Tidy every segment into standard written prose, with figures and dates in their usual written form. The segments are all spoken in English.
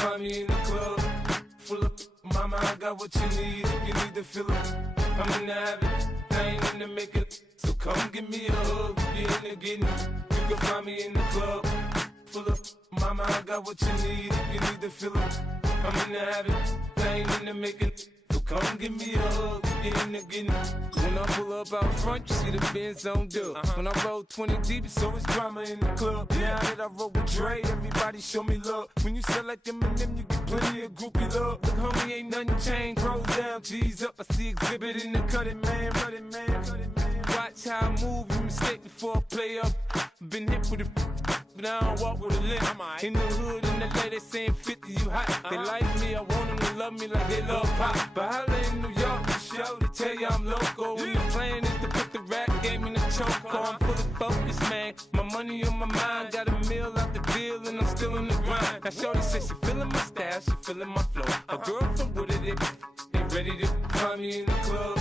find me in the club, full of mama, I got what you need if you need to fill it. I'm in the habit, I ain't in the making, so come give me a hug if you're in the getting it. You can find me in the club, full of mama, I got what you need if you need to fill it. I'm in the habit, I ain't in the making, so come give me a hug if you're in the getting it. When I pull up out front, you see the Benz on dub. When I roll 20 deep, it's always drama in the club. Now that I roll with Dre, everybody show me love. When you sell like Eminem, you get plenty of groupie love. Look, homie, ain't nothing changed. Rolls down, G's up. I see exhibit in the cutting, man. Running, man. Watch how I move, you mistake before I play up. Been hit with a but I don't walk with a limp. In the hood, in the LA, they saying 50, you hot. They like me, I want them to love me like they love pop. But holla in New York, the show, they tell you I'm local. When the plan is to put the rap game in the choke. I'm full of focus, man. My money on my mind, got a meal out the deal, and I'm still in the grind. Now shorty says she feeling my style, she feeling my flow. A girl from Wooded, they ready to find me in the club.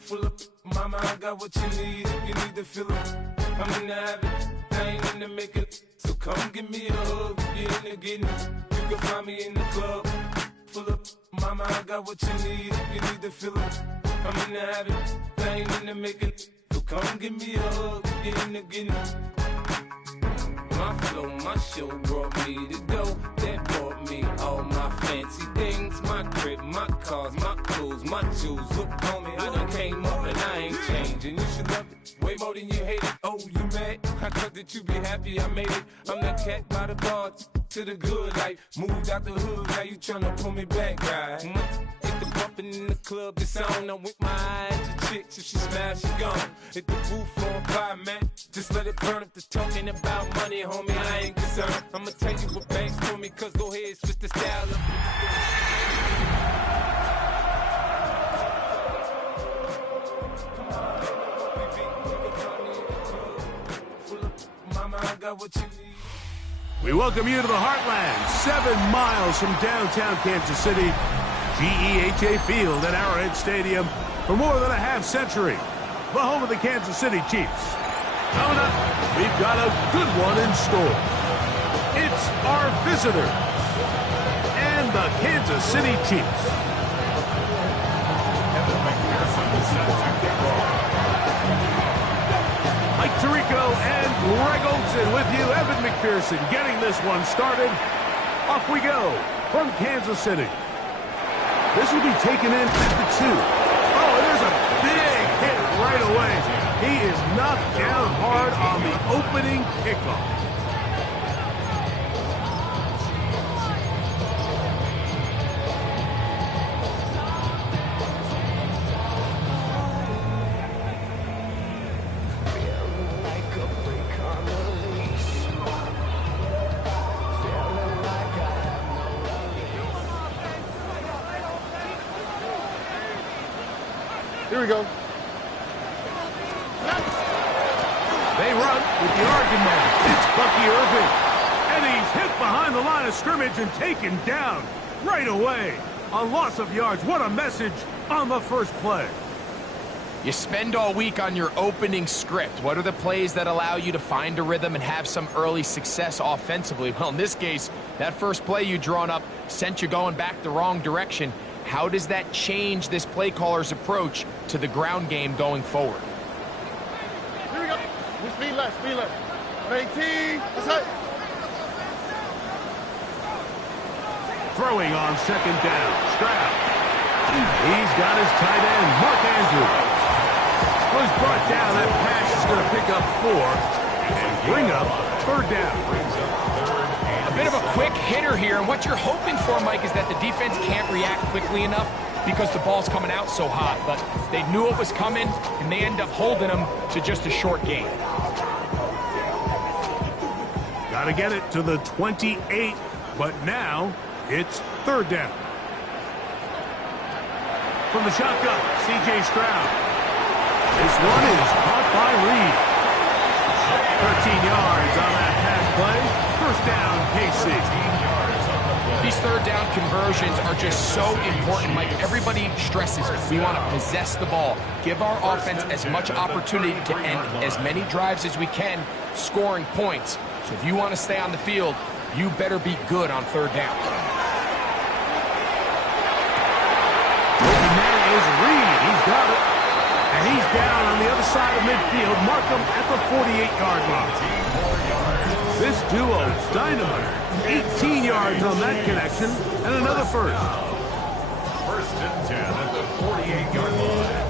Full of mama, I got what you need if you need to fill it. I'm in the habit, I ain't in the making, so come give me a hug if you're in the getting it. You can find me in the club, full of mama, I got what you need if you need to fill it. I'm in the habit, I ain't in the making, so come give me a hug if you're in the getting it. My flow, my show brought me to go. That brought me all my fancy things. My crib, my cars, my clothes, my jewels. Look, homie, I done came up and I ain't changing. You should love it way more than you hate it. Oh, you mad? I thought that you be happy I made it. I'm that cat by the bar to the good life. Moved out the hood, now you tryna pull me back, right? Hit the bumpin' in the club, it's on. I'm with my eyes to chicks, if she smash, she gone. Hit the roof on fire, man. Just let it burn if the talking about money, homie, I ain't concerned. I'ma tell you what banks for me, cause go ahead, switch the style up. Mama, I got what you need. We welcome you to the Heartland, 7 miles from downtown Kansas City. GEHA Field at Arrowhead Stadium for more than a half-century. The home of the Kansas City Chiefs. Coming up, we've got a good one in store. It's our visitors and the Kansas City Chiefs. Mike Tirico and Greg Olson with you. Evan McPherson getting this one started. Off we go from Kansas City. This will be taken in at the 2. Oh, there's a big hit right away. He is knocked down hard on the opening kickoff. Here we go. They run with the Oregon man. It's Bucky Irving. And he's hit behind the line of scrimmage and taken down right away. A loss of yards. What a message on the first play. You spend all week on your opening script. What are the plays that allow you to find a rhythm and have some early success offensively? Well, in this case, that first play you drawn up sent you going back the wrong direction. How does that change this play caller's approach to the ground game going forward? Here we go. Speed left, speed left. 18. That's it. Throwing on second down. Stroud. He's got his tight end, Mark Andrews. Was brought down. That pass is going to pick up 4 and bring up third down. A bit of a quick hitter here, and what you're hoping for, Mike, is that the defense can't react quickly enough because the ball's coming out so hot. But they knew it was coming, and they end up holding them to just a short gain. Got to get it to the 28, but now it's third down. From the shotgun, C.J. Stroud. This one is caught by Reed. 13 yards on that pass play. First down, KC. These third down conversions are just so important, Mike. Everybody stresses we want to possess the ball, give our offense as much opportunity to end as many drives as we can, scoring points. So if you want to stay on the field, you better be good on third down. Open man is Reed. He's got it. And he's down on the other side of midfield. Mark him at the 48-yard line. This duo's dynamite. 18 yards on that connection and another first. First and 10 at the 48-yard line.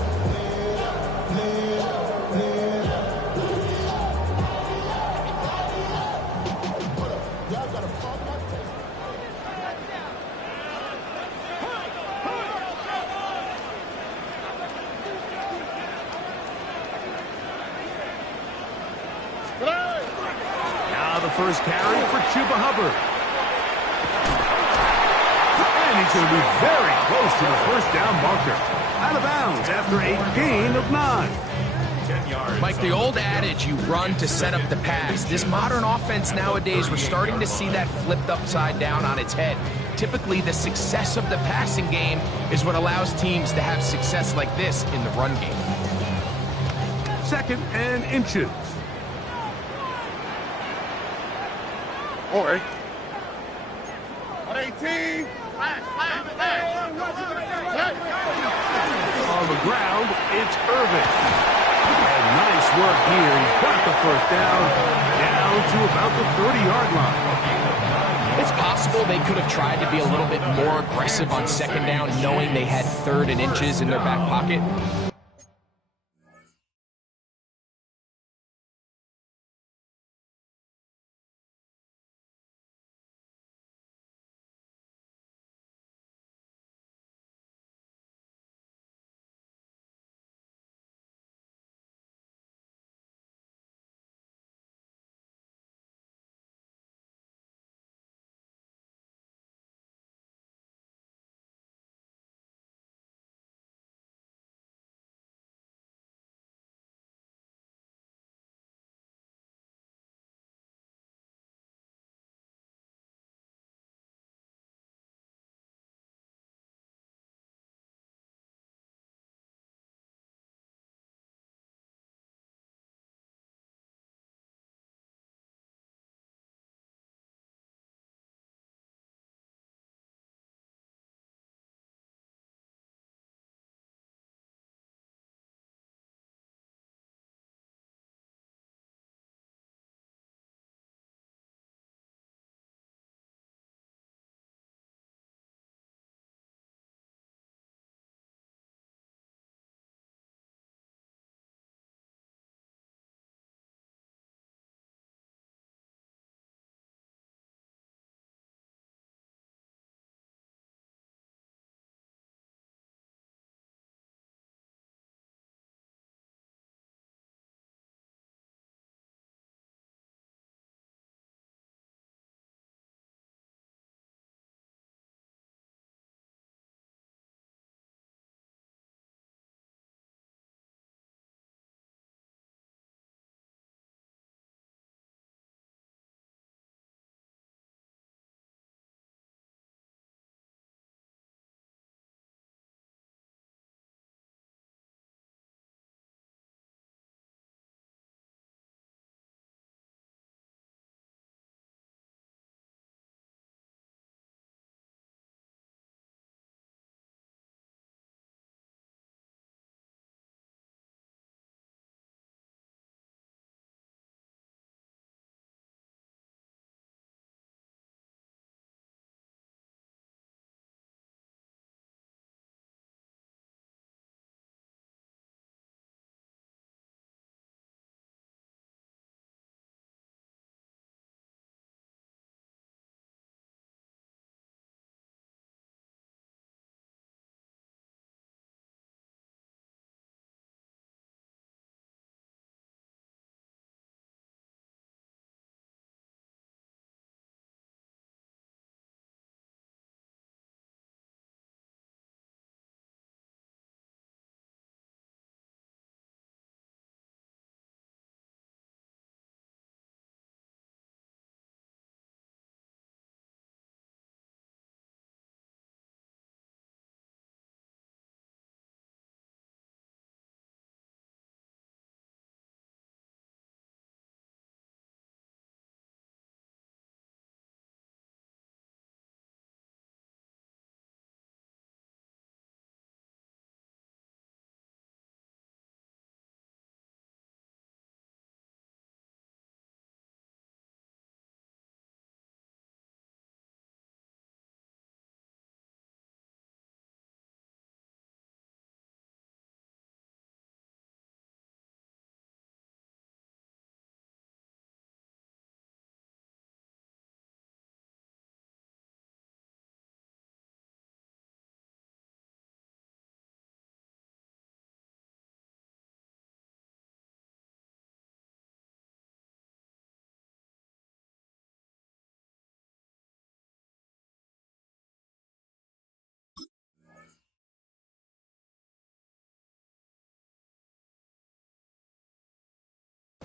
First carry for Chuba Hubbard. And he's going to be very close to the first down marker. Out of bounds after a gain of 9. 10 yards. Mike, the old adage, you run to set up the pass. This modern offense nowadays, we're starting to see that flipped upside down on its head. Typically, the success of the passing game is what allows teams to have success like this in the run game. 2nd and inches. All right. 18. On the ground, it's Irvin. And nice work here. He's got the first down to about the 30-yard line. It's possible they could have tried to be a little bit more aggressive on 2nd down, knowing they had 3rd and inches in their back pocket.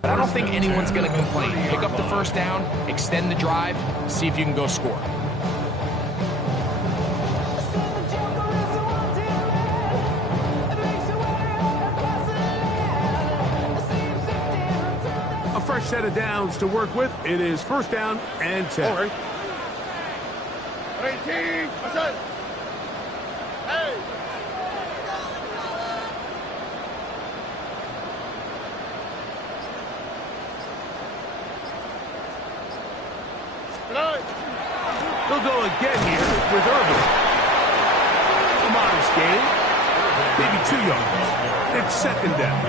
But I don't think anyone's going to complain. Pick up the first down, extend the drive, see if you can go score. A fresh set of downs to work with. It is first down and 10. All right. 18. What's that? Hey. They'll go again here with Irvin. A modest gain. Maybe 2 yards. It's second down.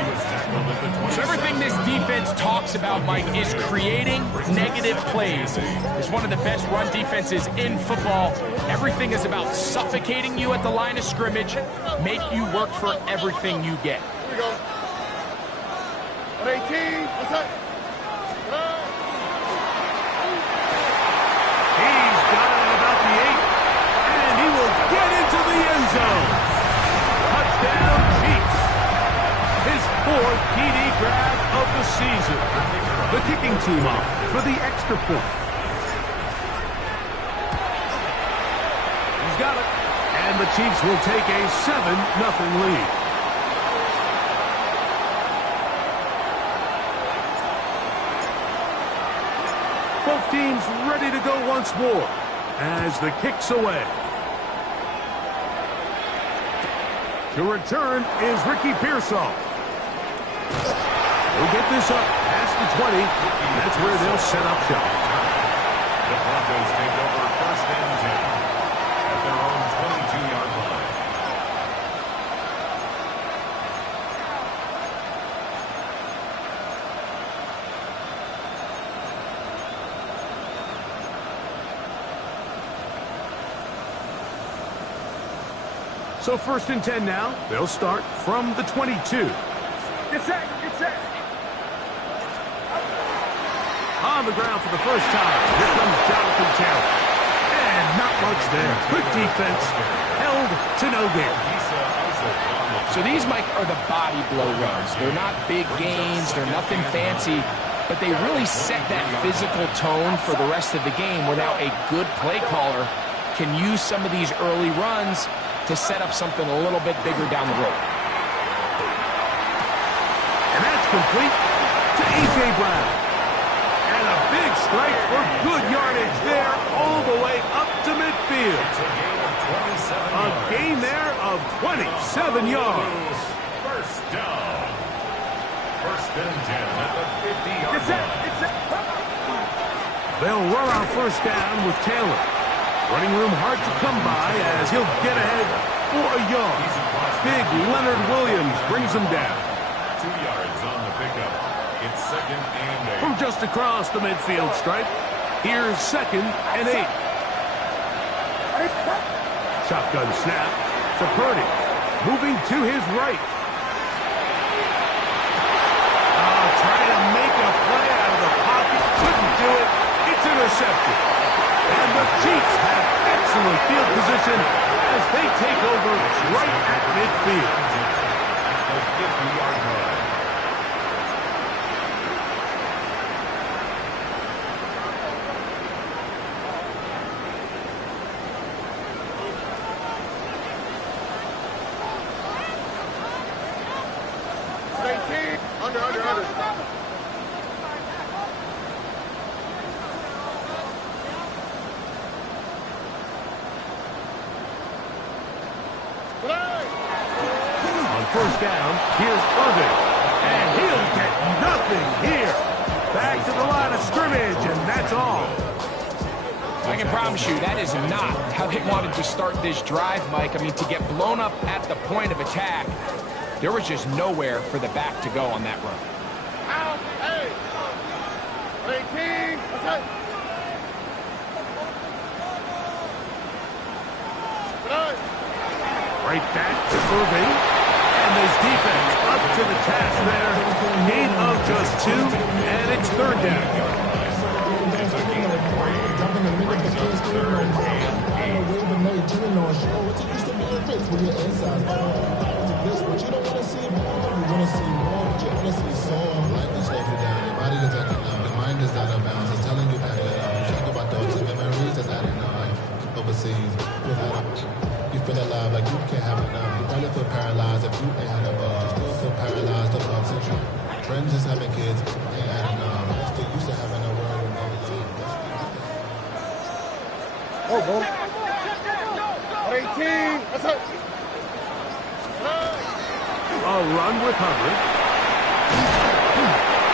So everything this defense talks about, Mike, is creating negative plays. It's one of the best run defenses in football. Everything is about suffocating you at the line of scrimmage, make you work for everything you get. Here we go. 18. What's that? He's got it at about the 8. And he will get into the end zone. Touchdown, Chiefs. His 4th TD grab of the season. The kicking team off for the extra point. He's got it. And the Chiefs will take a 7-0 lead. Both teams ready to go once more as the kick's away. To return is Ricky Pearsall. We'll get this up past the 20. That's where they'll set up shop. The Broncos take over first and 10 at their own 22-yard line. So first and 10 now. They'll start from the 22. Get set. Get set. On the ground for the first time. Here comes Jonathan Taylor. And not much there. Good defense. Held to no gain. So these, Mike, are the body blow runs. They're not big gains. They're nothing fancy. But they really set that physical tone for the rest of the game where now a good play caller can use some of these early runs to set up something a little bit bigger down the road. And that's complete to A.J. Brown. And a big strike for good yardage there all the way up to midfield. A gain there of 27 yards. First down. First and 10 at the 50-yard line. They'll run on first down with Taylor. Running room hard to come by as he'll get ahead for a yard. Big Leonard Williams brings him down. 2 yards on the pickup. It's second and 8. From just across the midfield stripe, here's second and 8. Shotgun snap to Purdy. Moving to his right. Trying to make a play out of the pocket. Couldn't do it. It's intercepted. And the Chiefs have excellent field position as they take over right at midfield. The 50-yard line. Under. On first down, here's Irvin. And he'll get nothing here. Back to the line of scrimmage, and that's all. I can promise you that is not how they wanted to start this drive, Mike. I mean, to get blown up at the point of attack, there was just nowhere for the back to go on that run. Out. Hey. 18. What's that? Right back to Irving. And his defense up to the task there. Gain of just 2, and it's third down. It's a gain of 3. Brings up third and 8. body is acting up, your mind is out of bounds. It's telling you that you think about thoughts and memories that's adding up. Like overseas, you feel alive, like you can't have enough. You probably feel paralyzed if you ain't had a buzz. You still feel paralyzed above century. Friends is having kids, ain't adding up. That's still used to having a world with no love. Oh, go. 18. That's it. A run with Hubbard.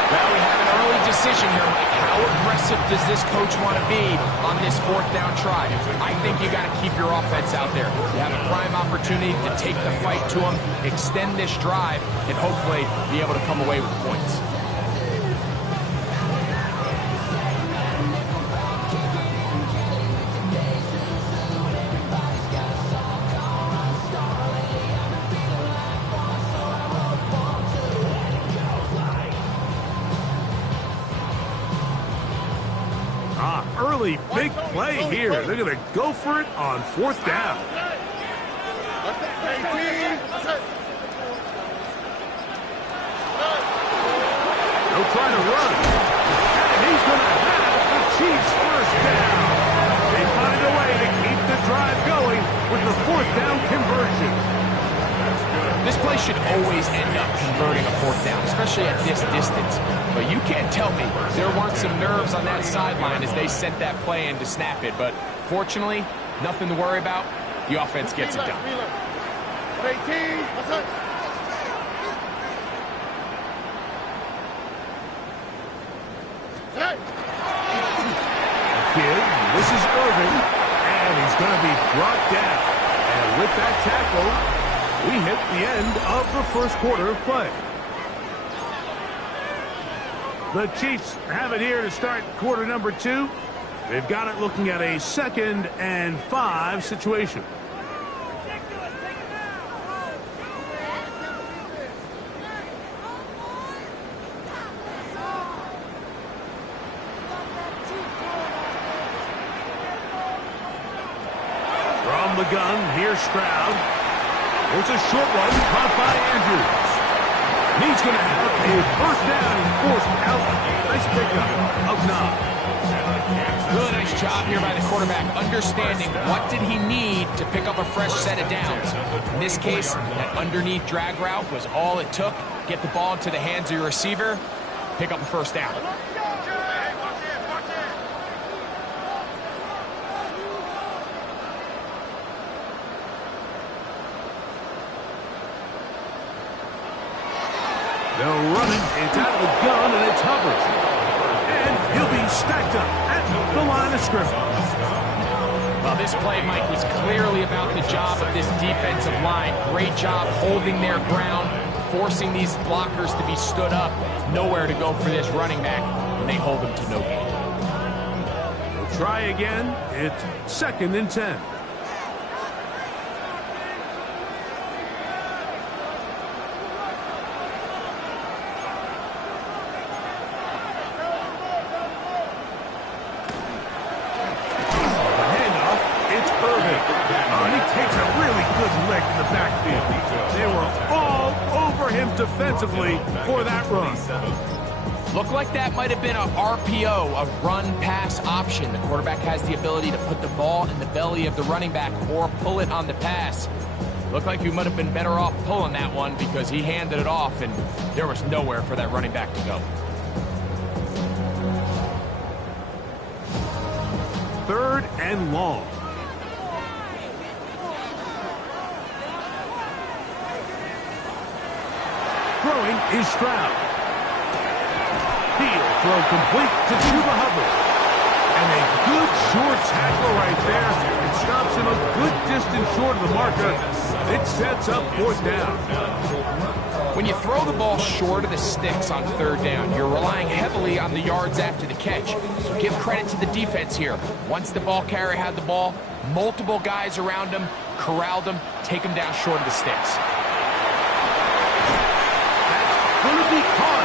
Well, we have an early decision here, Mike. How aggressive does this coach want to be on this fourth down try? I think you got to keep your offense out there. You have a prime opportunity to take the fight to them, extend this drive, and hopefully be able to come away with points. Early big play here. They're going to go for it on fourth down. They'll try to run. And he's going to have the Chiefs first down. They find a way to keep the drive going with the fourth down conversion. This play should always end up converting a fourth down, especially at this distance. But you can't tell me there weren't some nerves on that sideline as they sent that play in to snap it. But fortunately, nothing to worry about. The offense gets it done. 18. That's it. Kid, this is Irving, and he's going to be brought down. And with that tackle, we hit the end of the first quarter of play. The Chiefs have it here to start quarter number 2. They've got it looking at a 2nd and 5 situation. From the gun, here's Stroud. There's a short one caught by Andrews. He's going to have a first down and forced out. Nice pickup of 9. Really nice job here by the quarterback, understanding what did he need to pick up a fresh set of downs. In this case, that underneath drag route was all it took. Get the ball into the hands of your receiver, pick up a first down. They'll run it. It's out of the gun, and it's Hubbard. And he'll be stacked up at the line of scrimmage. Well, this play, Mike, was clearly about the job of this defensive line. Great job holding their ground, forcing these blockers to be stood up. Nowhere to go for this running back when they hold them to no gain. They'll try again. It's 2nd and 10. Defensively for that run. Looked like that might have been a RPO, a run-pass option. The quarterback has the ability to put the ball in the belly of the running back or pull it on the pass. Looked like he might have been better off pulling that one because he handed it off and there was nowhere for that running back to go. 3rd and long. Throwing is Stroud. Field throw complete to Chuba Hubbard. And a good short tackle right there. It stops him a good distance short of the marker. It sets up 4th down. When you throw the ball short of the sticks on 3rd down, you're relying heavily on the yards after the catch. So give credit to the defense here. Once the ball carrier had the ball, multiple guys around him, corralled him, take him down short of the sticks. Going to be caught,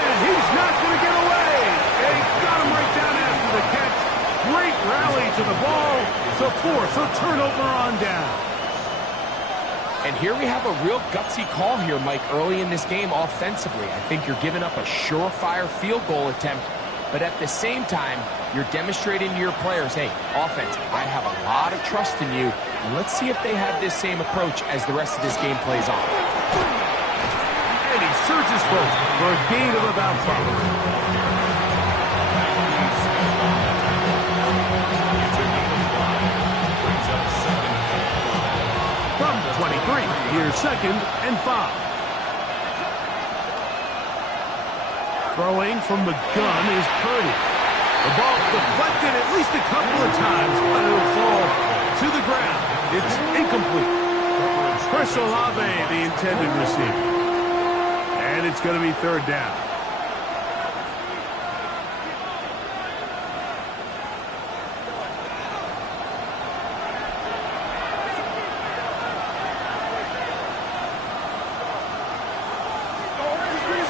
and he's not going to get away. They got him right down after the catch. Great rally to the ball to force a turnover on down. And here we have a real gutsy call here, Mike, early in this game offensively. I think you're giving up a surefire field goal attempt, but at the same time, you're demonstrating to your players, hey, offense, I have a lot of trust in you. Let's see if they have this same approach as the rest of this game plays on. And he surges forward for a gain of about 5. From 23, here's 2nd and 5. Throwing from the gun is Purdy. The ball deflected at least a couple of times, but it'll fall to the ground. It's incomplete. Chris Olave, the intended receiver. And it's going to be 3rd down.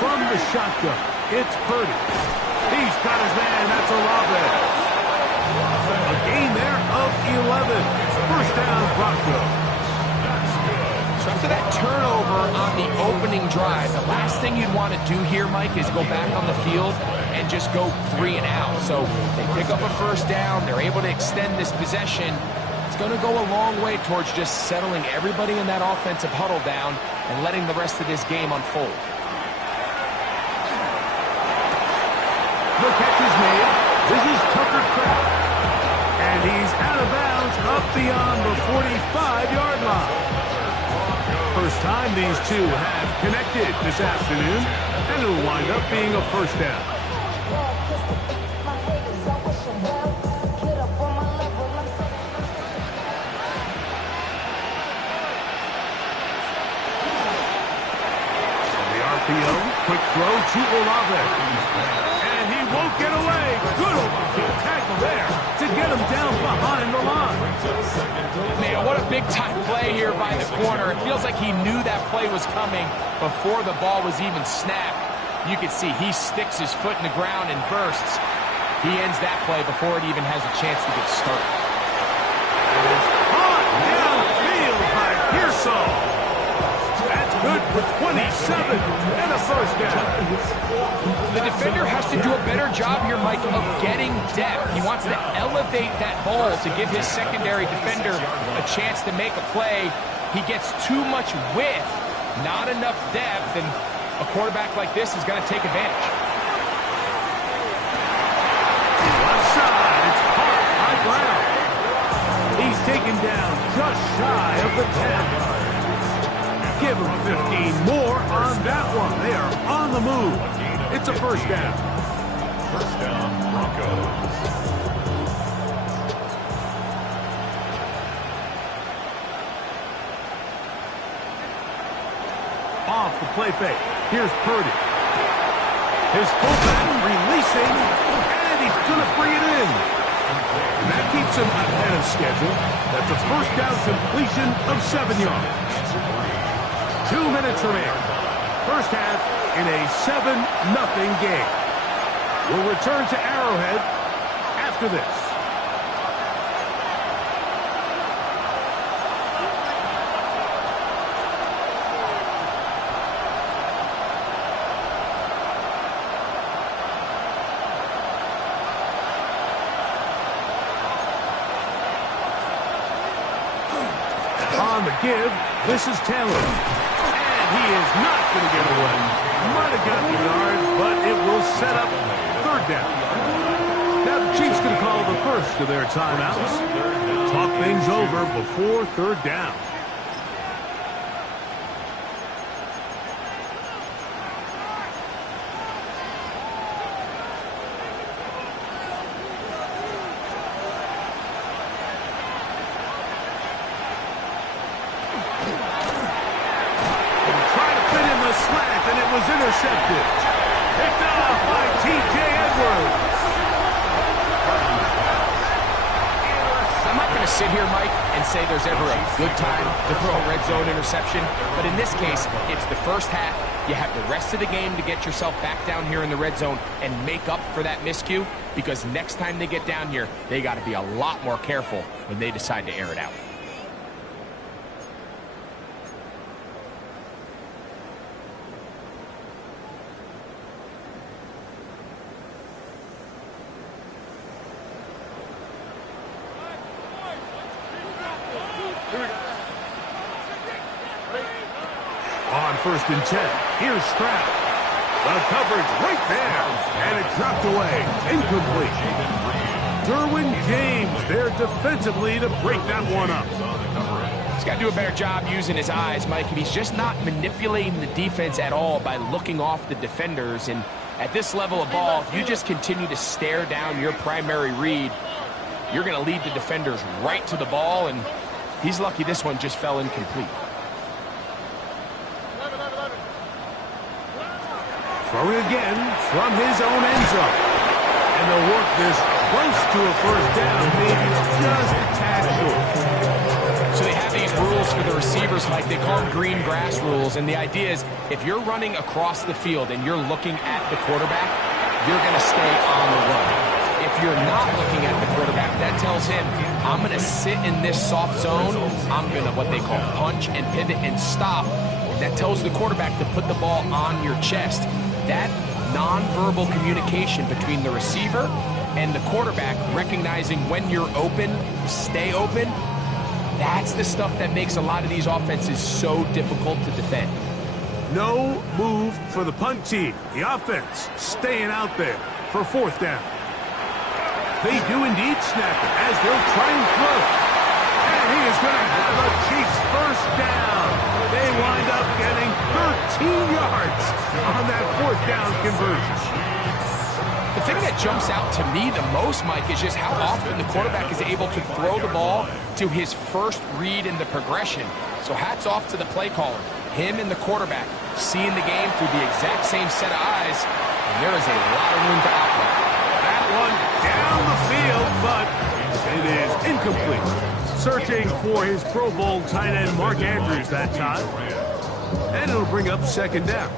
From the shotgun, it's Purdy. He's got his man, that's Olave. A gain there of 11. 1st down, Broncos. So after that turnover on the opening drive, the last thing you'd want to do here, Mike, is go back on the field and just go 3 and out. So they pick up a 1st down. They're able to extend this possession. It's going to go a long way towards just settling everybody in that offensive huddle down and letting the rest of this game unfold. The catch is made. This is Tucker Kraft. And he's out of bounds up beyond the 45-yard line. First time these two have connected this afternoon, and it'll wind up being a 1st down. The RPO, quick throw to Olave. Won't get away. Good overkill tackle there to get him down behind the line. Man, what a big-time play here by the corner. It feels like he knew that play was coming before the ball was even snapped. You can see he sticks his foot in the ground and bursts. He ends that play before it even has a chance to get started. Caught downfield by Pearsall. That's good for 27 and a 1st down. The defender has to do a better job here, Mike, of getting depth. He wants to elevate that ball to give his secondary defender a chance to make a play. He gets too much width, not enough depth, and a quarterback like this is going to take advantage. Left side, it's caught by Brown. He's taken down just shy of the 10. Give him 15 more on that one. They are on the move. It's a 1st down. 1st down, Broncos. Off the play fake. Here's Purdy. His fullback releasing, and he's going to bring it in. And that keeps him ahead of schedule. That's a 1st down completion of 7 yards. 2 minutes remaining. First half in a 7-0 game. We'll return to Arrowhead after this. On the give, this is Taylor. He is not going to get away. Might have got the yard, but it will set up 3rd down. Now the Chiefs going to call the first of their timeouts. Talk things over before 3rd down. Intercepted. Picked off by T.J. Edwards. I'm not going to sit here, Mike, and say there's ever a good time to throw a red zone interception, but in this case, it's the first half. You have the rest of the game to get yourself back down here in the red zone and make up for that miscue, because next time they get down here, they got to be a lot more careful when they decide to air it out. On 1st and 10, here's Stroud. The coverage right there, and it dropped away, incomplete. Derwin James there defensively to break that one up. He's got to do a better job using his eyes, Mike. He's just not manipulating the defense at all by looking off the defenders. And at this level of ball, if you just continue to stare down your primary read, you're going to lead the defenders right to the ball, and he's lucky this one just fell incomplete. Throwing again from his own end zone. And they'll work this close to a first down, maybe just a tad short. So they have these rules for the receivers, Mike. They call them green grass rules. And the idea is if you're running across the field and you're looking at the quarterback, you're going to stay on the run. If you're not looking at the quarterback, that tells him, I'm going to sit in this soft zone. I'm going to what they call punch and pivot and stop. That tells the quarterback to put the ball on your chest. That nonverbal communication between the receiver and the quarterback, recognizing when you're open, stay open, that's the stuff that makes a lot of these offenses so difficult to defend. No move for the punt team. The offense staying out there for 4th down. They do indeed snap it as they'll try and throw. And he is going to have a Chiefs first down. They wind up getting 13 yards on that 4th down conversion. The thing that jumps out to me the most, Mike, is just how often the quarterback is able to throw the ball to his first read in the progression. So hats off to the play caller. Him and the quarterback seeing the game through the exact same set of eyes, and there is a lot of room to operate. That one down the field, but it is incomplete. Searching for his Pro Bowl tight end Mark Andrews that time. And it'll bring up 2nd down.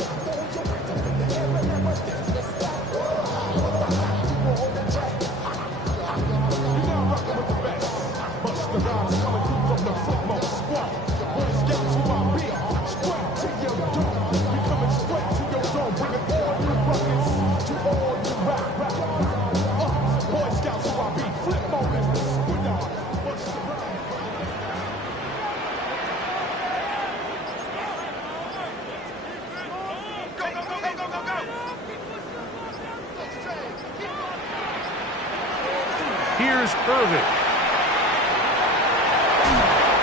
Here's Irvin.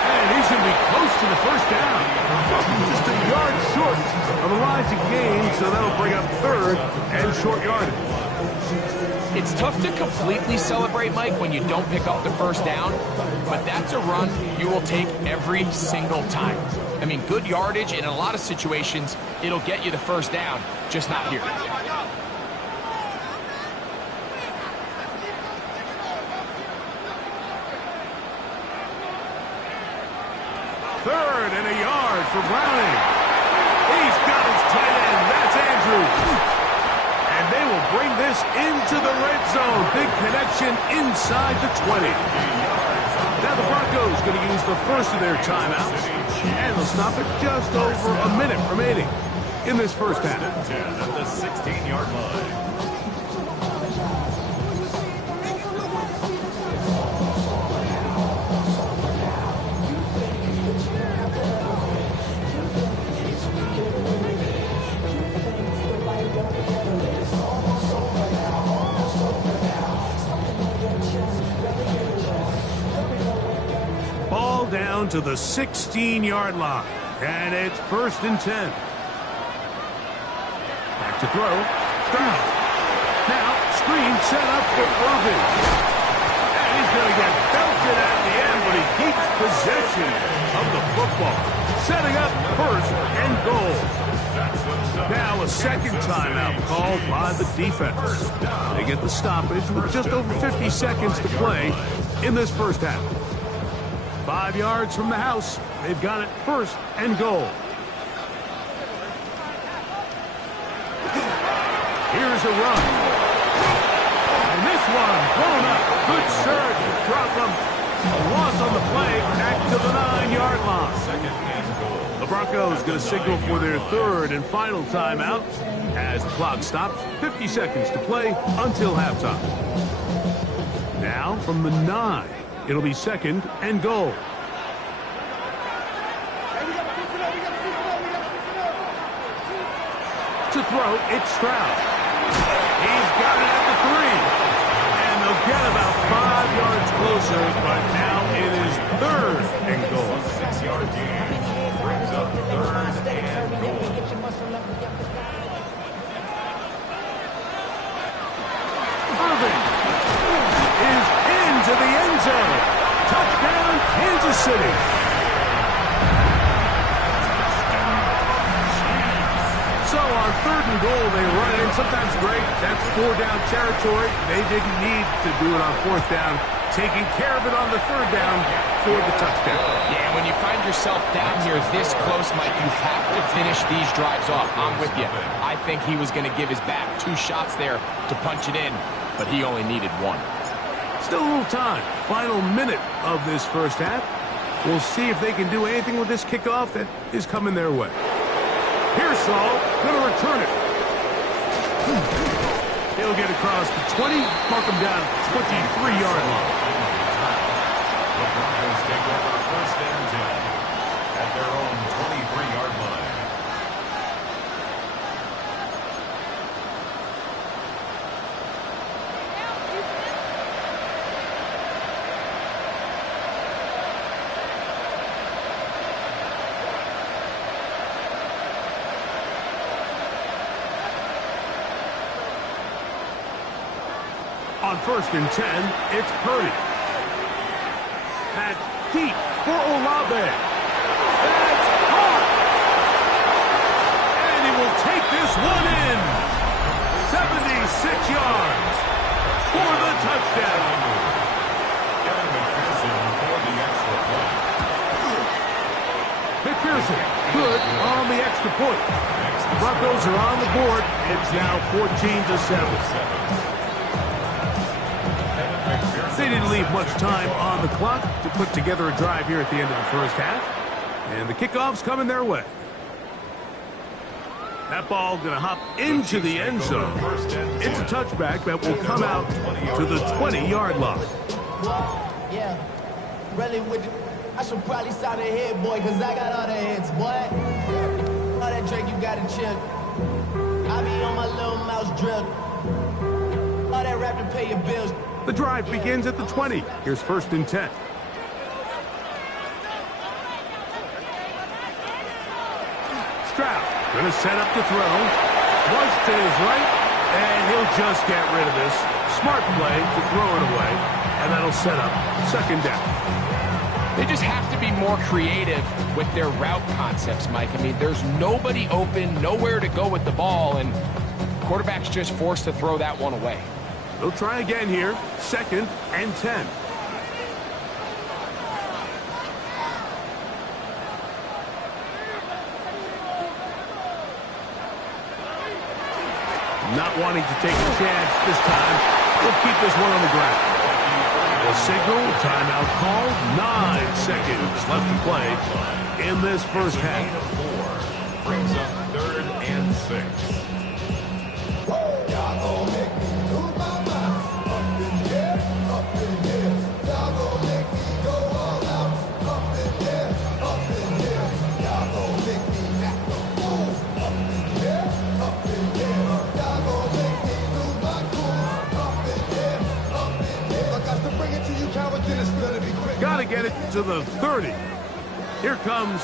And he's going to be close to the first down. Just a yard short of the line to gain, so that'll bring up 3rd and short yardage. It's tough to completely celebrate, Mike, when you don't pick up the first down, but that's a run you will take every single time. I mean, good yardage, and in a lot of situations, it'll get you the first down, just not here. 3rd and a yard for Browning. He's got his tight end. That's Andrews. And they will bring this into the red zone. Big connection inside the 20. Now the Broncos going to use the first of their timeouts. And they'll stop it just over a minute remaining in this first half. 10 at the 16-yard line. Down to the 16-yard line. And it's 1st and 10. Back to throw. Stroud. Now, screen set up for Irvin. And he's going to get belted at the end, but he keeps possession of the football. Setting up 1st and goal. Now a 2nd timeout called by the defense. They get the stoppage with just over 50 seconds to play in this first half. 5 yards from the house. They've got it 1st and goal. Here's a run. And this one blown up. Good surge. Drop them. A loss on the play. Back to the 9-yard line. 2nd and goal. The Broncos going to signal for their 3rd and final timeout as the clock stops. 50 seconds to play until halftime. Now from the 9. It'll be 2nd and goal. To throw, it's Stroud. He's got it at the 3. And they'll get about 5 yards closer, but now it is 3rd and goal. 6-yard gain brings up 3rd and goal. Irving is into the end zone. Touchdown, Kansas City. So on 3rd and goal, they run it in. Sometimes great. That's 4-down territory. They didn't need to do it on 4th down. Taking care of it on the 3rd down for the touchdown. Yeah, when you find yourself down here this close, Mike, you have to finish these drives off. I'm with you. I think he was going to give his back 2 shots there to punch it in, but he only needed 1. Still a little time. Final minute of this first half. We'll see if they can do anything with this kickoff that is coming their way. Pearsall going to return it. He'll get across the 20, mark him down at the 23-yard line. The Broncos take over 1st and 10 at their own 23-yard line. On 1st and 10, it's Purdy. At deep for Olave. That's caught. And he will take this one in. 76 yards for the touchdown. McPherson, good on the extra point. Broncos are on the board. It's now 14-7. They didn't leave much time on the clock to put together a drive here at the end of the first half. And the kickoff's coming their way. That ball going to hop into the end zone. It's a touchback that will come out to the 20-yard line. Yeah, really with you. I should probably sound ahead, boy, because I got all the hits, boy. All that drink you got to chill. I be on my little mouse drill. All that rap to pay your bills. The drive begins at the 20. Here's 1st and 10. Stroud going to set up to throw. Flush to his right, and he'll just get rid of this. Smart play to throw it away, and that'll set up 2nd down. They just have to be more creative with their route concepts, Mike. I mean, there's nobody open, nowhere to go with the ball, and quarterback's just forced to throw that one away. They'll try again here. 2nd and 10. Not wanting to take a chance this time. We'll keep this one on the ground. The signal, timeout called. 9 seconds left to play in this first half. 4 brings up 3rd and 6. Got to get it to the 30. Here comes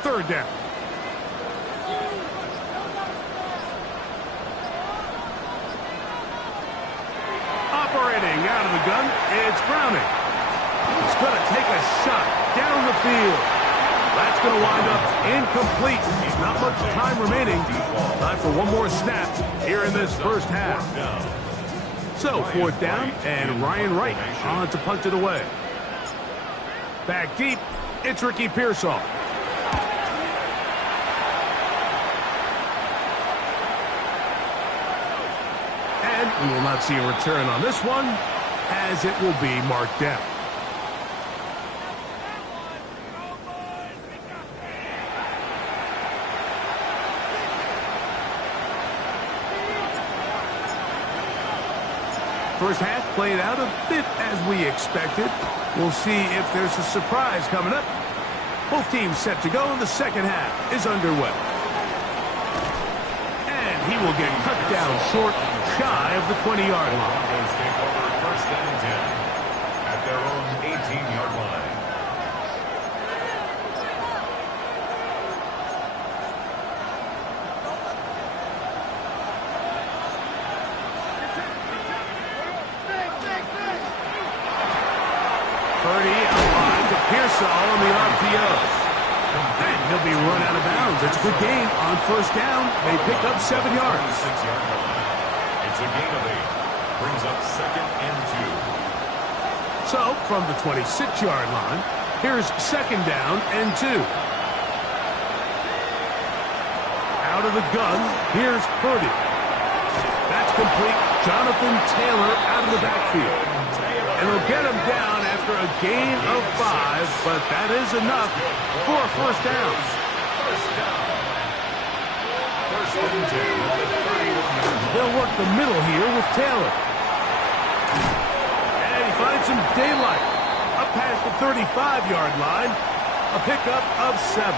3rd down. Operating out of the gun, it's Browning. He's going to take a shot down the field. That's going to wind up incomplete. Not much time remaining. Time for one more snap here in this first half. So 4th down, and Ryan Wright on to punt it away. Back deep, it's Ricky Pearsall. And we will not see a return on this one, as it will be marked down. First half played out a bit as we expected. We'll see if there's a surprise coming up. Both teams set to go, and the second half is underway. And he will get cut down short, shy of the 20-yard line. Broncos take over first and 10 at their own 18-yard line. Purdy outlined to Pearsall on the RPO. And he'll be run out of bounds. It's a good gain on first down. They pick up 7 yards. 6-yard line. It's a gain of 8. Brings up second and 2. So, from the 26-yard line, here's second down and 2. Out of the gun, here's Purdy. That's complete. Jonathan Taylor out of the backfield. And he'll get him down after a gain of 5, but that is enough for a first down. First and 10 at the 31-yard line. They'll work the middle here with Taylor. And he finds some daylight. Up past the 35-yard line. A pickup of 7.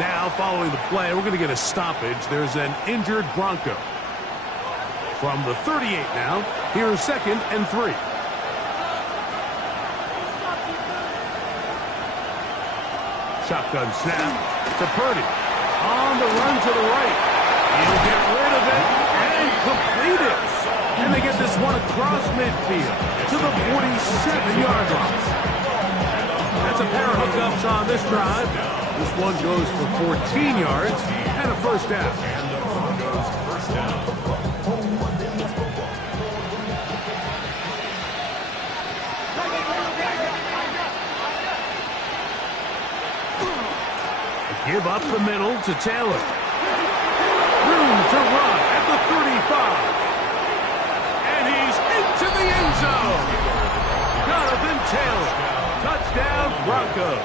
Now, following the play, we're going to get a stoppage. There's an injured Bronco. From the 38 now, here's second and 3. Shotgun snap to Purdy. On the run to the right. He'll get rid of it and complete it. And they get this one across midfield to the 47-yard line. That's a pair of hookups on this drive. This one goes for 14 yards and a first down. And the Broncos first down. Give up the middle to Taylor. Room to run at the 35. And he's into the end zone. Jonathan Taylor. Touchdown, Broncos.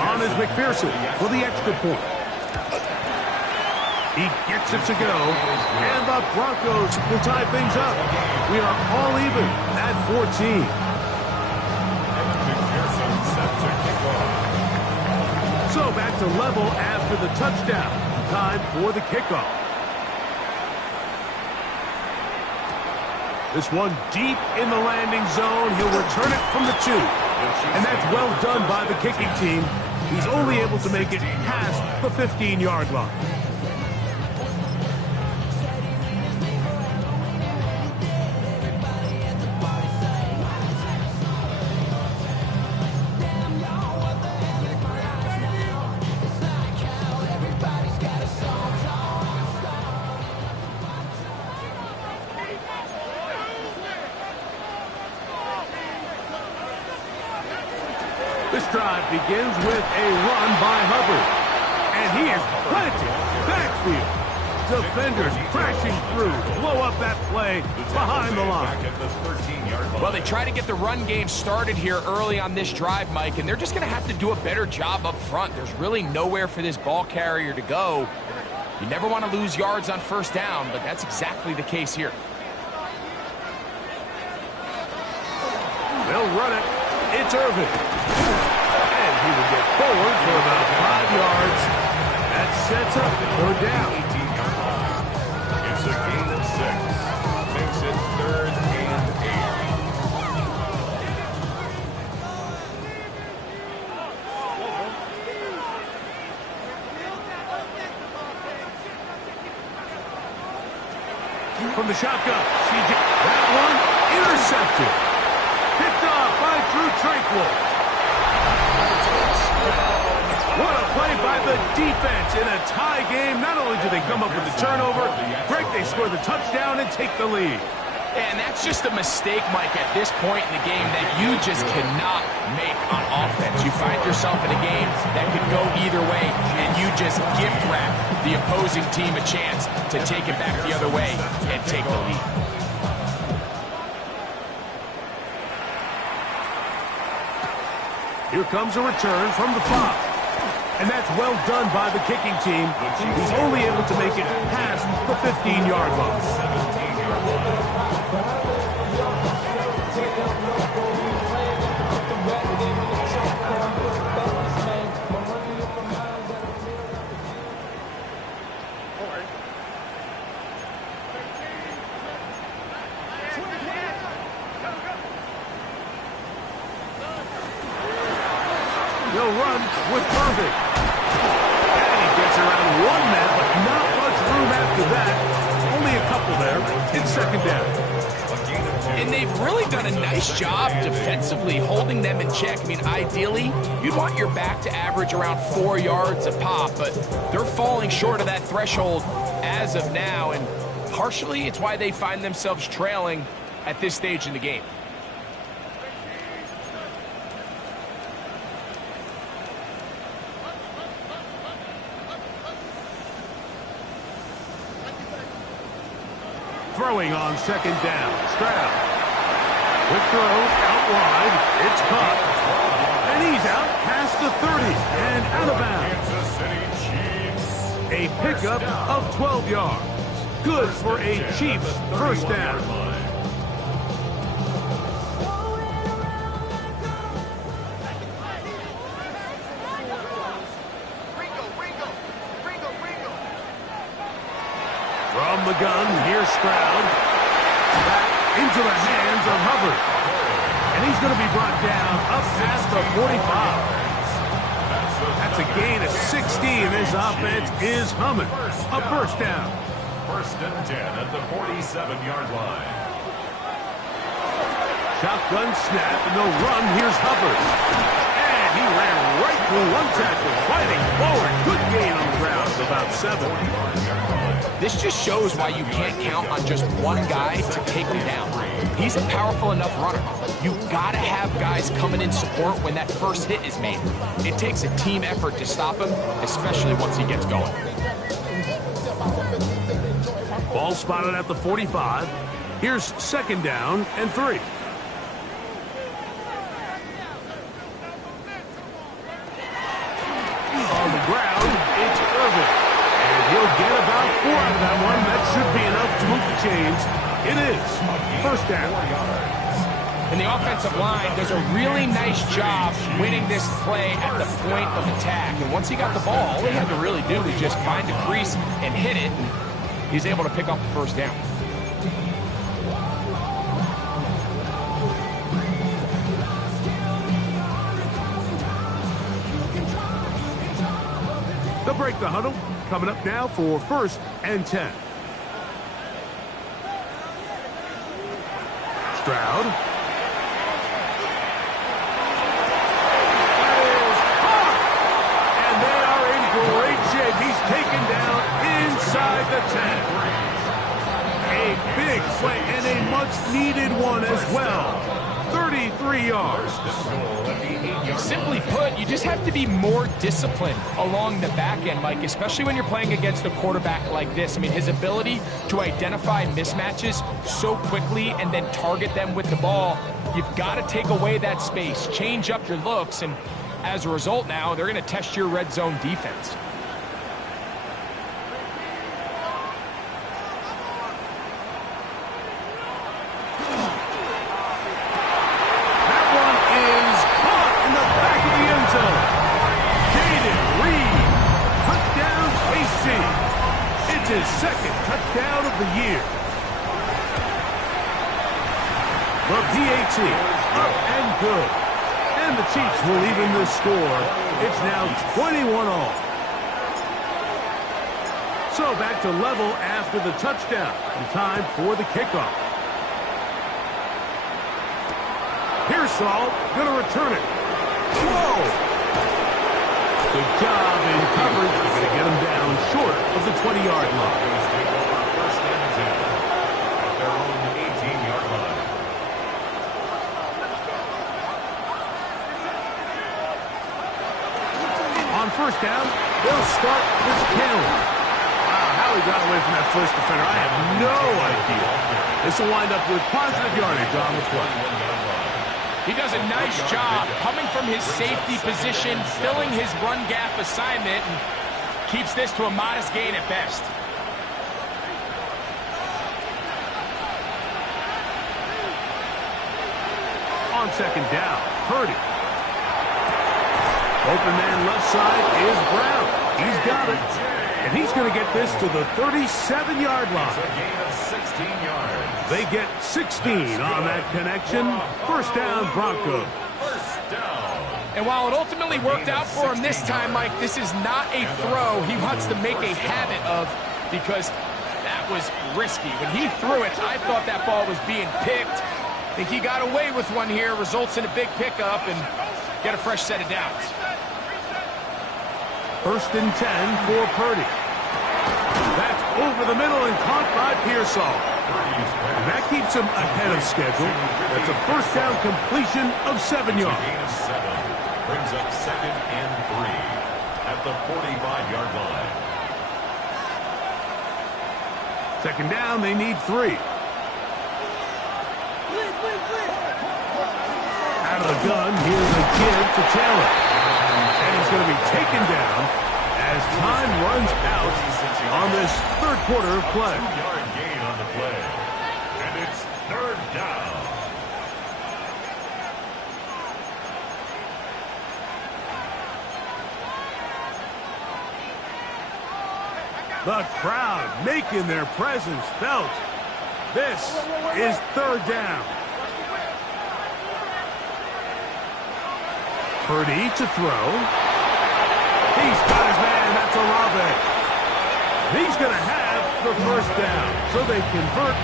On is McPherson for the extra point. He gets it to go. And the Broncos will tie things up. We are all even at 14. McPherson set to kick off. So back to level after the touchdown. Time for the kickoff. This one deep in the landing zone. He'll return it from the 2. And that's well done by the kicking team. He's only able to make it past the 15-yard line. This drive begins with a run by Hubbard. And he is planted backfield. Defenders crashing through. Blow up that play behind the line. Back at the 13-yard line. Well, they try to get the run game started here early on this drive, Mike, and they're just going to have to do a better job up front. There's really nowhere for this ball carrier to go. You never want to lose yards on first down, but that's exactly the case here. They'll run it. It's Irvin. And he will get forward for about 5 yards. That sets up third down. 18-yard line. It's a gain of 6. Makes it 3rd and 8. From the shotgun, CJ. That one intercepted. Picked off by Drew Tranquil. What a play by the defense in a tie game. Not only do they come up with the turnover, Greg, they score the touchdown and take the lead. And that's just a mistake, Mike, at this point in the game that you just cannot make on offense. You find yourself in a game that could go either way, and you just gift wrap the opposing team a chance to take it back the other way and take the lead. Here comes a return from the 5. And that's well done by the kicking team. He's only able to make it past the 15-yard line. 17-yard line. They'll run with Irving. And he gets around one man, but not much room after that. Only a couple there in second down. And they've really done a nice job defensively holding them in check. I mean, ideally, you'd want your back to average around 4 yards a pop, but they're falling short of that threshold as of now, and partially it's why they find themselves trailing at this stage in the game. Throwing on second down. Stroud. Quick throw out wide. It's caught. And he's out past the 30 and out of bounds. A pickup of 12 yards. Good for a Chiefs first down. From the gun, here's Stroud. Back into the hands of Hubbard. And he's going to be brought down up past the 45. That's a gain of 16. This offense is humming. A first down. First and 10 at the 47-yard line. Shotgun snap, and they'll run. Here's Hubbard. And he ran right through one tackle, fighting forward. Good gain on the ground of about 7. This just shows why you can't count on just one guy to take him down. He's a powerful enough runner. You've got to have guys coming in support when that first hit is made. It takes a team effort to stop him, especially once he gets going. Ball spotted at the 45. Here's second down and 3. On the ground, it's Irving. And he'll get about 4 out of that one. That should be enough to move the chains. It is first down. And the offensive line does a really nice job winning this play at the point of attack. And once he got the ball, all he had to really do was just find a crease and hit it. And he's able to pick up the first down. They'll break the huddle. Coming up now for first and 10. Stroud. That is hot! And they are in great shape. He's taken down inside the 10. A big play and a much-needed one as well. 33 yards. Simply put, you just have to be more disciplined along the back end, Mike, especially when you're playing against a quarterback like this. I mean, his ability to identify mismatches so quickly and then target them with the ball, you've got to take away that space, change up your looks, and as a result now, they're going to test your red zone defense. His second touchdown of the year. The PAT up and good. And the Chiefs will even the score. It's now 21-all. So back to level after the touchdown. And time for the kickoff. Here's Saul, gonna return it. Whoa! Good job in coverage. They're going to get him down short of the 20-yard line. First and 10 at their own 18-yard line. On first down, they'll start with Cameron. Wow, how he got away from that first defender, I have no idea. This will wind up with positive yardage on the play. He does a nice job coming from his safety position, filling his run gap assignment, and keeps this to a modest gain at best. On second down, Purdy. Open man left side is Brown. He's got it. And he's going to get this to the 37-yard line. It's a gain of 16 yards. They get 16 on that connection. First down, Broncos. First down. And while it ultimately worked out for him this time, Mike, this is not a throw he wants to make a habit of, because that was risky. When he threw it, I thought that ball was being picked. I think he got away with one here, results in a big pickup, and get a fresh set of downs. 1st and 10 for Purdy. That's over the middle and caught by Pearsall. And that keeps him ahead of schedule. That's a first down completion of 7 yards. Brings up 2nd and 3 at the 45-yard line. 2nd down, they need 3. Out of the gun, here's a give to Taylor. And he's going to be taken down as time runs out on this 3rd quarter of play. 2-yard gain on the play. And it's 3rd down. The crowd making their presence felt. This is 3rd down. Purdy to throw. He's got his man. That's Olave. He's going to have the first down. So they convert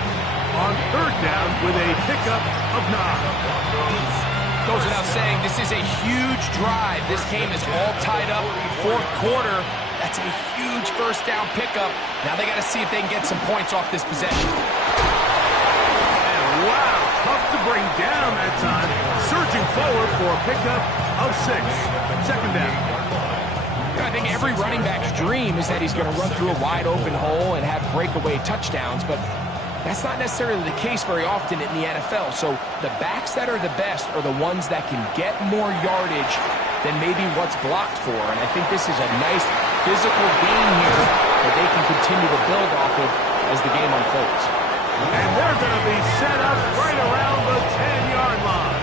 on 3rd down with a pickup of 9. Goes without saying, this is a huge drive. This game is all tied up. 4th quarter. That's a huge first down pickup. Now they got to see if they can get some points off this possession. And wow, tough to bring down that time. Surging forward for a pickup of 6. 2nd down. I think every running back's dream is that he's going to run through a wide open hole and have breakaway touchdowns, but that's not necessarily the case very often in the NFL. So the backs that are the best are the ones that can get more yardage than maybe what's blocked for. And I think this is a nice physical gain here that they can continue to build off of as the game unfolds. And they're going to be set up right around the 10-yard line.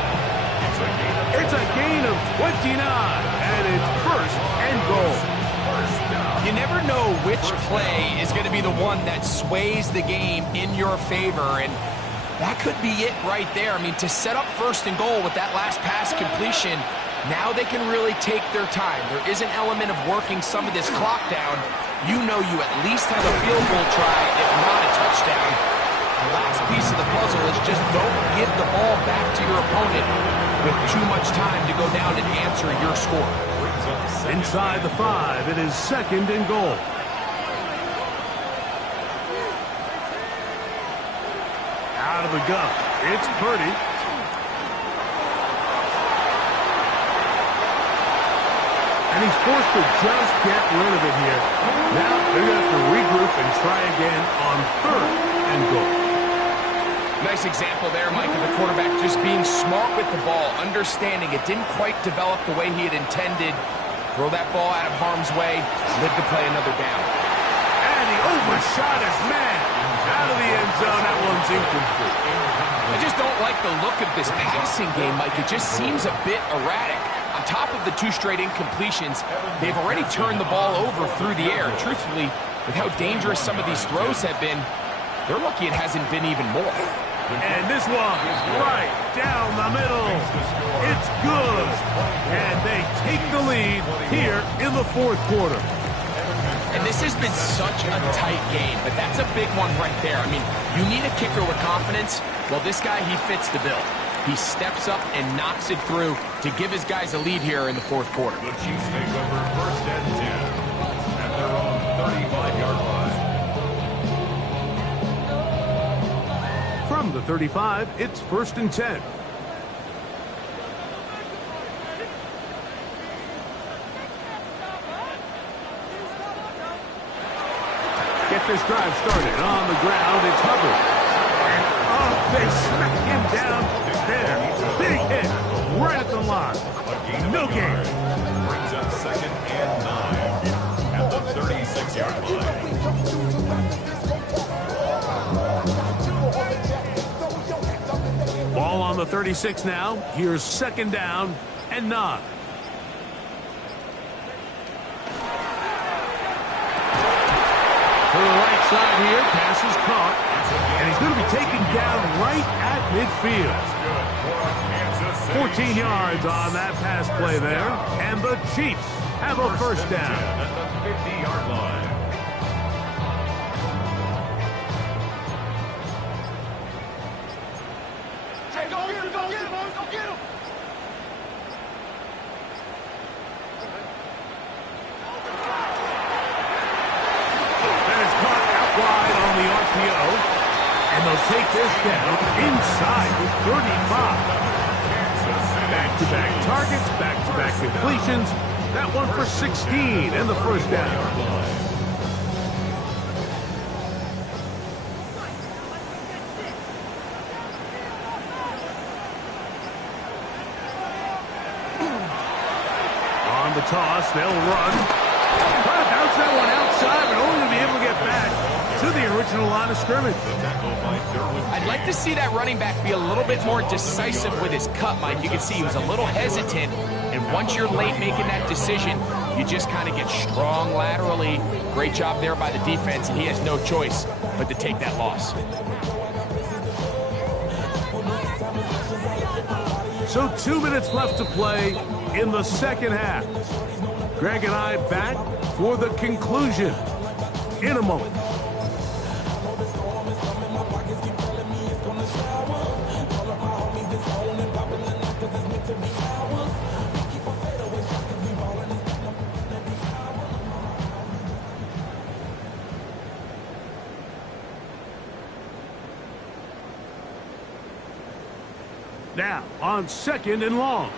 It's a gain of 29, and it's 1st and goal. You never know which play is going to be the one that sways the game in your favor, and that could be it right there. I mean, to set up 1st and goal with that last pass completion, now they can really take their time. There is an element of working some of this clock down. You know you at least have a field goal try, if not a touchdown. The last piece of the puzzle is just don't give the ball back to your opponent with too much time to go down and answer your score. Inside the 5, it is 2nd and goal. Out of the gun, it's Purdy. And he's forced to just get rid of it here. Now they're going to have to regroup and try again on 3rd and goal. Nice example there, Mike, of the quarterback just being smart with the ball, understanding it didn't quite develop the way he had intended. Throw that ball out of harm's way, live to play another down. And he overshot his man. Out of the end zone, that one's incomplete. I just don't like the look of this passing game, Mike. It just seems a bit erratic. On top of the 2 straight incompletions, they've already turned the ball over through the air. Truthfully, with how dangerous some of these throws have been, they're lucky it hasn't been even more. And this one right down the middle. It's good. And they take the lead here in the 4th quarter. And this has been such a tight game, but that's a big one right there. I mean, you need a kicker with confidence. Well, this guy, he fits the bill. He steps up and knocks it through to give his guys a lead here in the 4th quarter. The Chiefs take over 1st and 10 at their own 35-yard line. From the 35, it's 1st and 10. Get this drive started on the ground. It's Hubbard. And they smack him down there. Big hit right at the line. No gain. Brings up 2nd and 9 at the 36-yard line. Ball on the 36 now. Here's 2nd down and 9. To the right side here, pass is caught, and he's going to be taken down right at midfield. 14 yards on that pass play there. And the Chiefs have a first down. At the 50-yard line. And they'll take this down inside the 35. Back-to-back targets, back-to-back completions. That one for 16 and the first down. On the toss, they'll run. Try to bounce that one outside, but only to be able to get back to the original line of scrimmage. I'd like to see that running back be a little bit more decisive with his cut, Mike. You can see he was a little hesitant, and once you're late making that decision, you just kind of get strong laterally. Great job there by the defense, and he has no choice but to take that loss. So 2 minutes left to play in the second half. Greg and I back for the conclusion in a moment. Now, on 2nd and long.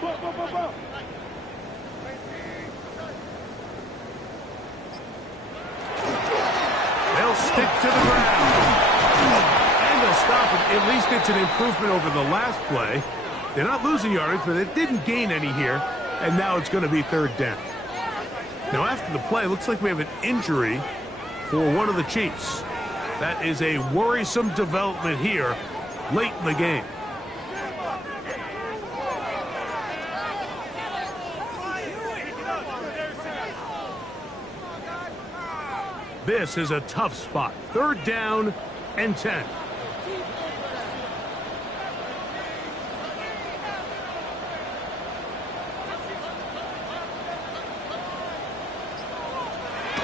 They'll stick to the ground. And they'll stop it. At least it's an improvement over the last play. They're not losing yardage, but they didn't gain any here. And now it's going to be 3rd down. Now, after the play, looks like we have an injury for one of the Chiefs. That is a worrisome development here late in the game. This is a tough spot. 3rd down and 10.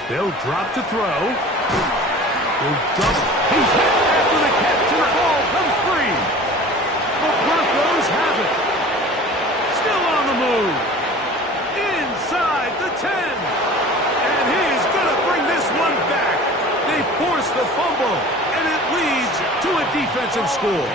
They'll drop to throw. He's hit after the catch, and the ball comes free. The Broncos have it. Still on the move. Inside the 10. And he's going to bring this one back. They force the fumble, and it leads to a defensive score.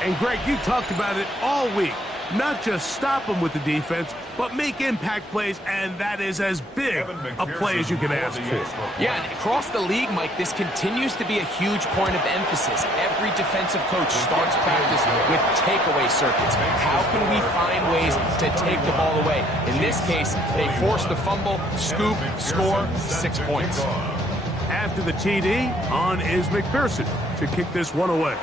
And Greg, you talked about it all week. Not just stop them with the defense, but make impact plays, and that is as big a play as you can ask for. Yeah, and across the league, Mike, this continues to be a huge point of emphasis. Every defensive coach starts practice with takeaway circuits. How can we find ways to take the ball away? In this case, they force the fumble, scoop, score, 6 points. After the TD, on is McPherson to kick this one away.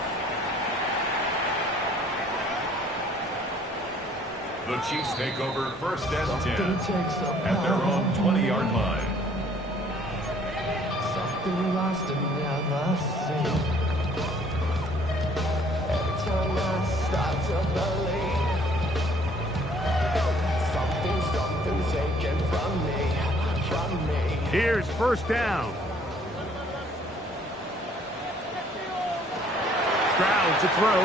The Chiefs take over 1st and 10 at their own 20-yard line. Something lost and never seen. Every time I start to believe something's taken from me. Here's 1st down. Stroud to throw.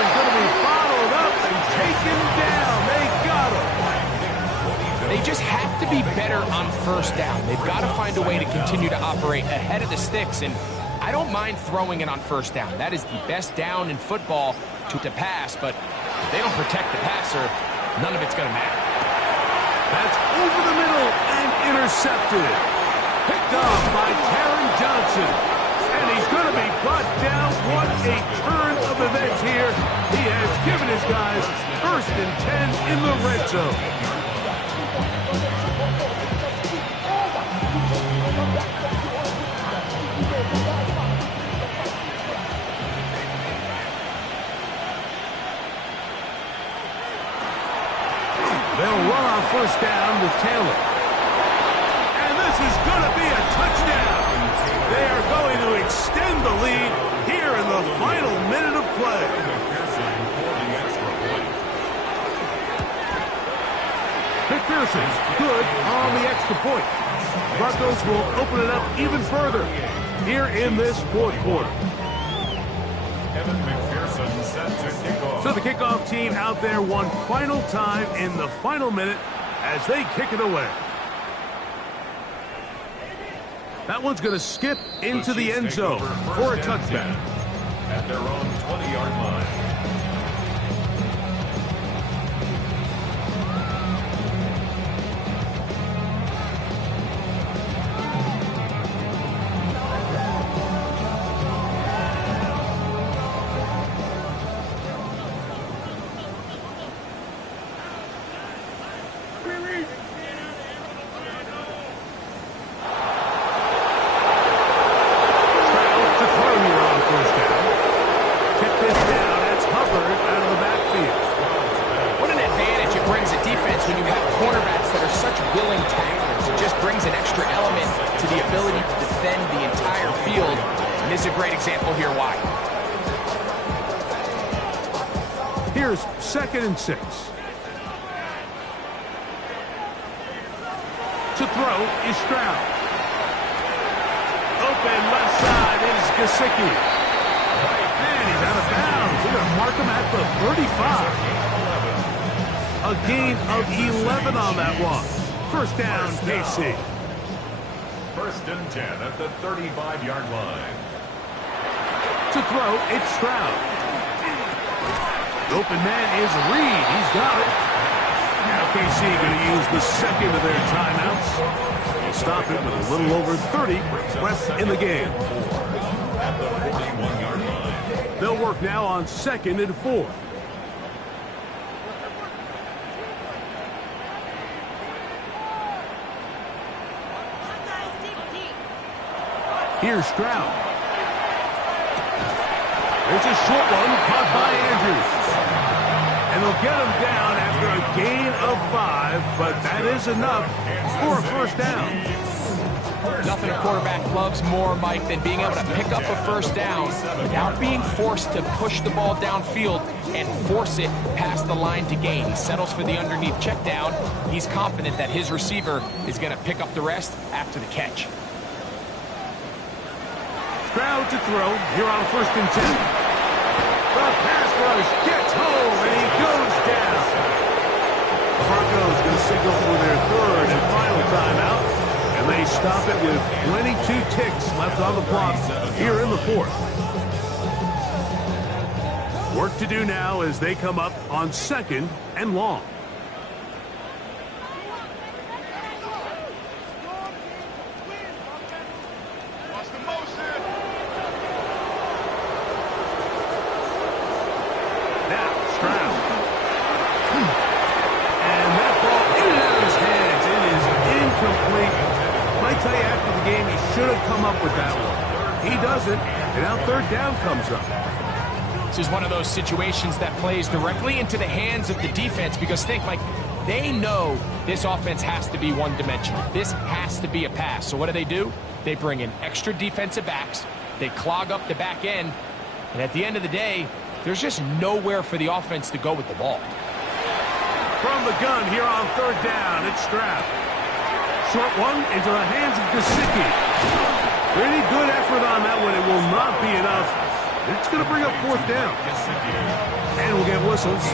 He's going to be followed up and taken down. They got him. They just have to be better on 1st down. They've got to find a way to continue to operate ahead of the sticks, and I don't mind throwing it on 1st down. That is the best down in football to pass, but if they don't protect the passer, none of it's going to matter. That's over the middle and intercepted. Picked off by Taron Johnson. And he's going to be brought down. What a turn of events here. He has given his guys 1st and 10 in the red zone. They'll run on first down with Taylor. And this is going to be a touchdown. They are going to extend the lead here in the final minute of play. McPherson, good on the extra point. Broncos will open it up even further here in this fourth quarter. So the kickoff team out there one final time in the final minute as they kick it away. That one's going to skip into the end zone for a touchback. At their own 20-yard line. Here's 2nd and 6. To throw is Stroud. Open left side is Gesicki. And he's out of bounds. They're going to mark him at the 35. A gain of 11 on that one. First down, KC. 1st and 10 at the 35-yard line. To throw, it's Stroud. The open man is Reed. He's got it. Now KC going to use the second of their timeouts. They'll stop it with a little over 30 left in the game. At the 41-yard line. They'll work now on 2nd and 4. Here's Stroud. There's a short one caught by Andrews. And they'll get him down after a gain of 5, but that is enough for a first down. Nothing a quarterback loves more, Mike, than being able to pick up a first down without being forced to push the ball downfield and force it past the line to gain. He settles for the underneath check down. He's confident that his receiver is going to pick up the rest after the catch. Stroud to throw here on 1st and 10. The pass rush gets home, and he goes down. The Broncos going to signal for their 3rd and final timeout, and they stop it with 22 ticks left on the clock here in the 4th. Work to do now as they come up on 2nd and long. With that one. He doesn't, and now 3rd down comes up. This is one of those situations that plays directly into the hands of the defense because think, Mike, they know this offense has to be one-dimensional. This has to be a pass. So what do? They bring in extra defensive backs. They clog up the back end. And at the end of the day, there's just nowhere for the offense to go with the ball. From the gun here on 3rd down, it's Stroud. Short one into the hands of Gesicki. Pretty good effort on that one. It will not be enough. It's going to bring up 4th down. And we'll get whistles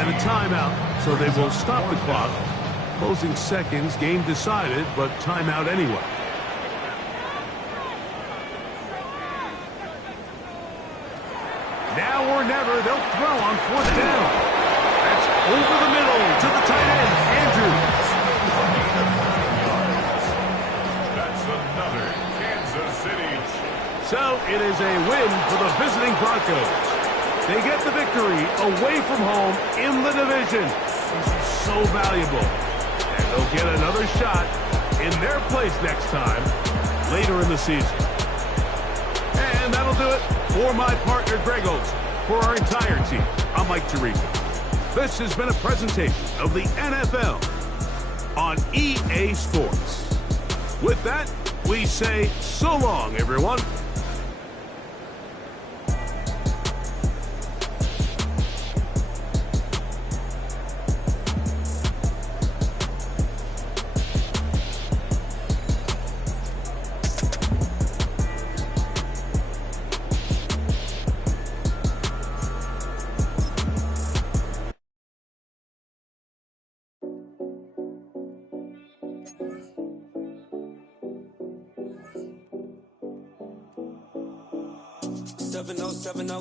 and a timeout. So they will stop the clock. Closing seconds, game decided, but timeout anyway. Now or never, they'll throw on 4th down. That's over the middle to the tight end, Andrews. So it is a win for the visiting Broncos. They get the victory away from home in the division. This is so valuable. And they'll get another shot in their place next time later in the season. And that'll do it for my partner Greg Olson. For our entire team, I'm Mike Tirico. This has been a presentation of the NFL on EA Sports. With that, we say so long, everyone.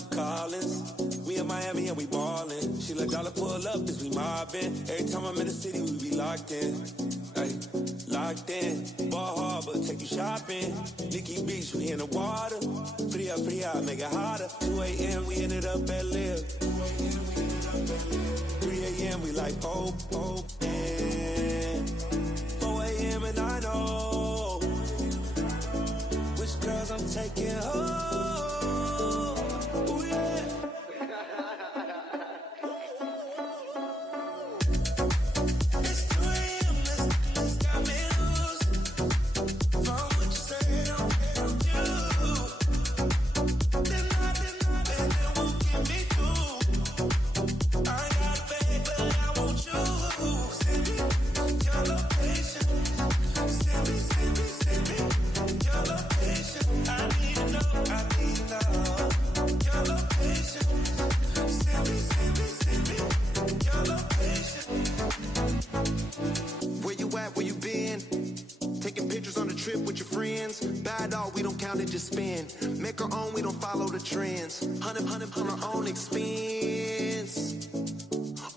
Collins. We in Miami and we ballin'. She let dollar pull up as we mobbin'. Every time I'm in the city, we be locked in. Ay, locked in. Ball Harbor, take you shopping. Nikki Beach, we in the water. Fria, make it hotter. 2 a.m., we ended up at Live. 3 a.m., we like Pope. 4 a.m. and I know which girls I'm taking home. Just spin, make our own, we don't follow the trends. 100 on our own expense.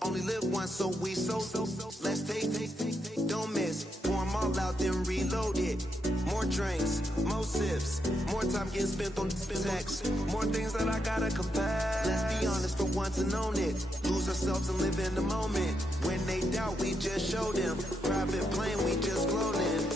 Only live once, so let's take, don't miss. Pour them all out, then reload it. More drinks, more sips, more time getting spent on text. More things that I gotta confess. Let's be honest for once and own it. Lose ourselves and live in the moment. When they doubt, we just show them. Private plane, we just floating.